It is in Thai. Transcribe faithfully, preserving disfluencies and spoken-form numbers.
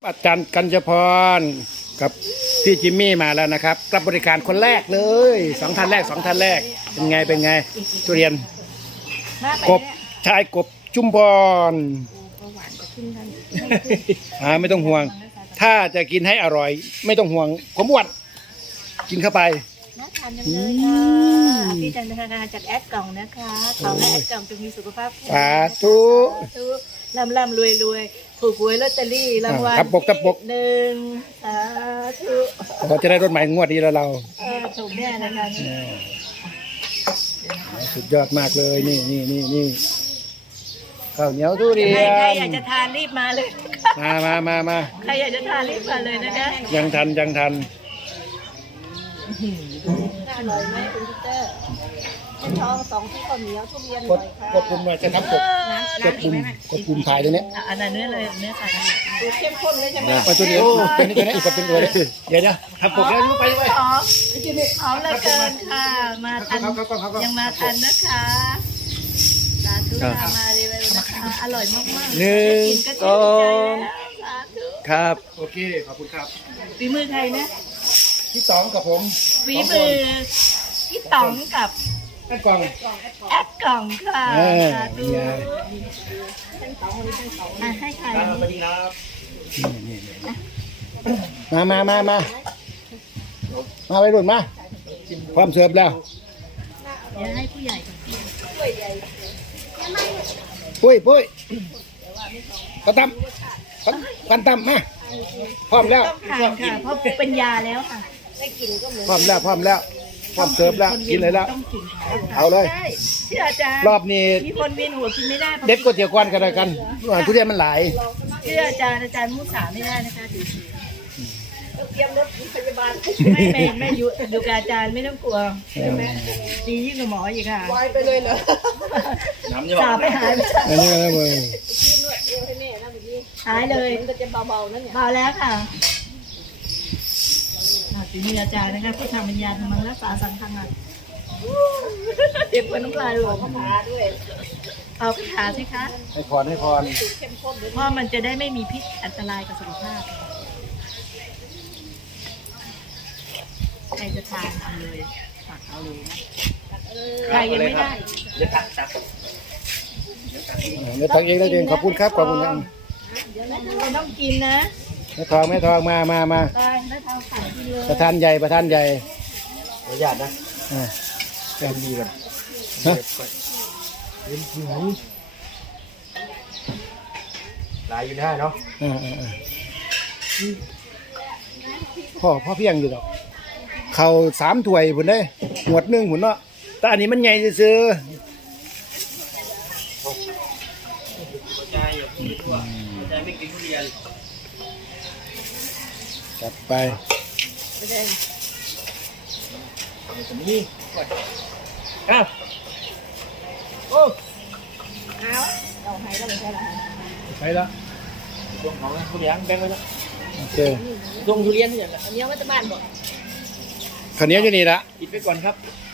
อาจารย์กัญจพรกับพี่จิมมี่มาแล้วนะครับรับบริการคนแรกเลยสองท่านแรกสองท่านแรกเป็นไงเป็นไงทุเรียนกบชายกบจุ่มพรอ่าไม่ต้องห่วงถ้าจะกินให้อร่อยไม่ต้องห่วงผมอ้วนกินเข้าไปน่าทานจังเลยค่ะพี่จันทนาจากแอดกล่องนะคะขอให้แอดกล่องจะมีสุขภาพแข็งแรงสาธุร่ำร่ำรวยรวยถูกหวยลอตเตอรี่รางวัลที่หนึ่งสาธุเราจะได้รถใหม่งวดนี้แล้วเราถูกแน่นะคะสุดยอดมากเลยนี่นี่นี่นี่ข้าวเหนียวทุเรียนใครอยากจะทานรีบมาเลยมามามามาใครอยากจะทานรีบมาเลยนะคะยังทันยังทันอร่อยไหมคุณพีเตอร์ทองสองที่ข้าวเหนียวทุเรียนกดกดปุ่มมาจะทำกดกดปุ่มกดปุ่มถ่ายตรงนี้อันนั้นเนื้อเลยเนื้อสัตว์ดูเข้มข้นเลยใช่ไหมไปตัวนี้ตัวนี้ตัวนี้กดเป็นตัวเลยเดี๋ยวนะทำกดแล้วไปไปหอมหอมเหลือเกินค่ะมาทันยังมาทันนะคะสาธุมาดีเลยนะคะอร่อยมากๆหนึ่งสองครับโอเคขอบคุณครับฝีมือใครนะพี่ต๋องกับผมฝีมือพี่ต๋องกับแอดกล่องแอดกล่องค่ะสาธุให้ใครสวัสดีครับมามามามามาไปรุ่นมาพร้อมเสิร์ฟแล้วเดี๋ยวให้ผู้ใหญ่ก่อนปุ้ยปุ้ยกระตั้มกันตั้มมาพร้อมแล้วต้องทานค่ะเพราะเป็นยาแล้วค่ะได้กินก็เหมือนพร้อมแล้วพร้อมแล้วพร้อมเสิร์ฟแล้วกินเลยแล้วเอาเลยที่อาจารย์รอบนี้มีคนเวียนหัวกินไม่ได้เด็ดก๋วยเตี๋ยวก้อนกันเลยกันทุเรียนมันหลายที่อาจารย์อาจารย์มุสาไม่ได้นะคะถือเตรียมรถพยาบาลไม่แม่ไม่อยู่ดูกับอาจารย์ไม่ต้องกลัวใช่ไหมดียิ่งกว่าหมออีกค่ะวายไปเลยเหรอสาไปหายไปอันนี้นะมึงหายเลยมันจะเบาๆนั่นเนี่ยเบาแล้วค่ะถึงมีอาจารย์นะคะผู้ทำปัญญาธรรมรักษาสังฆังอ่ะเด็กคนน้ำลายหลวงคาถาด้วยเอาคาถาสิคะให้พรให้พรเพราะมันจะได้ไม่มีพิษอันตรายกับสุขภาพใครจะทานเอาเลยตักเอาเลยนะใครยังไม่ได้เดี๋ยวตักตักเดี๋ยวตักเองได้เองขอบคุณครับขอบคุณครับไม่ต้องกินนะไม่ทองไม่ทองมามามาประธานใหญ่ประธานใหญ่ขออนุญาตนะอ่าแก้ดีกันฮะลายอยู่ได้เนาะอ่าอ่าพ่อพ่อเพียงอยู่หรอกเขาสามถ้วยผุนได้หมวดหนึ่งผุนเนาะแต่อันนี้มันใหญ่ซื้อใจอย่าพูดว่าใจไม่กินทุเรียนจัดไปไม่ได้จะมีอ้าวโอ้เอาเราให้เราไม่ใช่หรอใช่แล้วดวงของทุเรียนแบ่งไว้แล้วโอเคดวงทุเรียนนี่อย่างไรอันนี้ว่าจะบ้านบอกขันนี้อยู่นี่ละปิดไปก่อนครับ